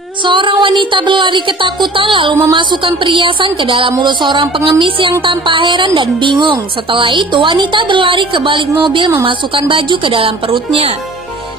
Seorang wanita berlari ketakutan lalu memasukkan perhiasan ke dalam mulut seorang pengemis yang tampak heran dan bingung. Setelah itu wanita berlari ke balik mobil memasukkan baju ke dalam perutnya.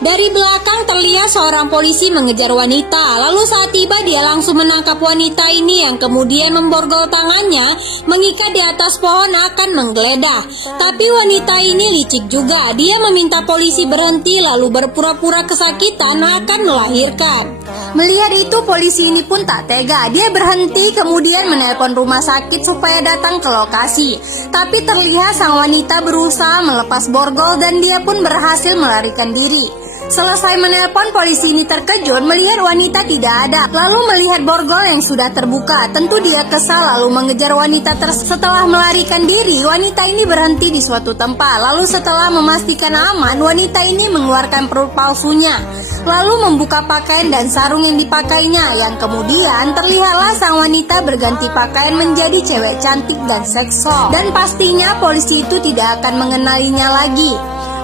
Dari belakang terlihat seorang polisi mengejar wanita. Lalu saat tiba dia langsung menangkap wanita ini yang kemudian memborgol tangannya, mengikat di atas pohon akan menggeledah. Tapi wanita ini licik juga. Dia meminta polisi berhenti lalu berpura-pura kesakitan akan melahirkan. Melihat itu polisi ini pun tak tega. Dia berhenti kemudian menelpon rumah sakit supaya datang ke lokasi. Tapi terlihat sang wanita berusaha melepas borgol dan dia pun berhasil melarikan diri. Selesai menelpon, polisi ini terkejut melihat wanita tidak ada. Lalu melihat borgol yang sudah terbuka, tentu dia kesal lalu mengejar wanita Setelah melarikan diri, wanita ini berhenti di suatu tempat. Lalu setelah memastikan aman, wanita ini mengeluarkan perut palsunya. Lalu membuka pakaian dan sarung yang dipakainya, yang kemudian terlihatlah sang wanita berganti pakaian menjadi cewek cantik dan seksual. Dan pastinya polisi itu tidak akan mengenalinya lagi.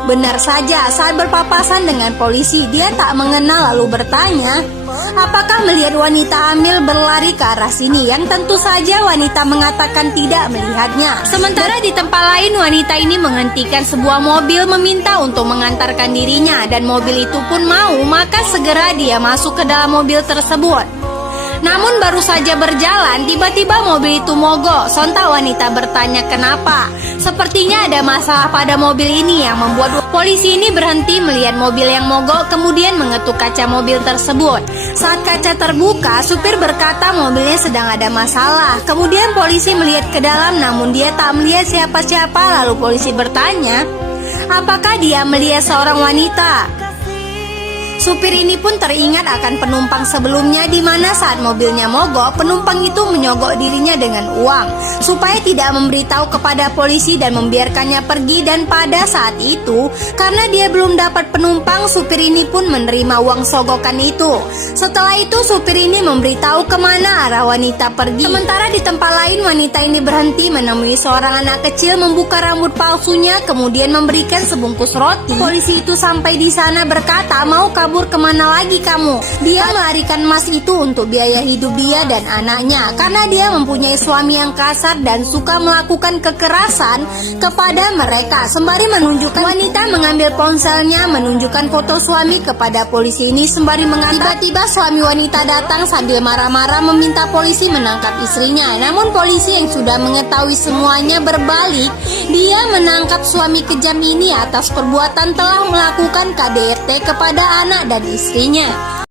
Benar saja, saat berpapasan dengan polisi, dia tak mengenal lalu bertanya, apakah melihat wanita hamil berlari ke arah sini? Yang tentu saja wanita mengatakan tidak melihatnya. Sementara di tempat lain, wanita ini menghentikan sebuah mobil meminta untuk mengantarkan dirinya, dan mobil itu pun mau, maka segera dia masuk ke dalam mobil tersebut. Namun baru saja berjalan, tiba-tiba mobil itu mogok. Sontak wanita bertanya kenapa. Sepertinya ada masalah pada mobil ini yang membuat polisi ini berhenti melihat mobil yang mogok, kemudian mengetuk kaca mobil tersebut. Saat kaca terbuka, supir berkata mobilnya sedang ada masalah. Kemudian polisi melihat ke dalam, namun dia tak melihat siapa-siapa. Lalu polisi bertanya, apakah dia melihat seorang wanita? Supir ini pun teringat akan penumpang sebelumnya di mana saat mobilnya mogok, penumpang itu menyogok dirinya dengan uang supaya tidak memberitahu kepada polisi dan membiarkannya pergi. Dan pada saat itu, karena dia belum dapat penumpang, supir ini pun menerima uang sogokan itu. Setelah itu, supir ini memberitahu kemana arah wanita pergi. Sementara di tempat lain, wanita ini berhenti menemui seorang anak kecil membuka rambut palsunya, kemudian memberikan sebungkus roti. Polisi itu sampai di sana berkata, mau kabur kemana lagi kamu? Dia melarikan emas itu untuk biaya hidup dia dan anaknya, karena dia mempunyai suami yang kasar dan suka melakukan kekerasan kepada mereka. Sembari menunjukkan, wanita mengambil ponselnya menunjukkan foto suami kepada polisi ini sembari mengatakan. Tiba-tiba suami wanita datang sambil marah-marah meminta polisi menangkap istrinya. Namun polisi yang sudah mengetahui semuanya berbalik. Dia menangkap suami kejam ini atas perbuatan telah melakukan KDRT kepada anak dan istrinya.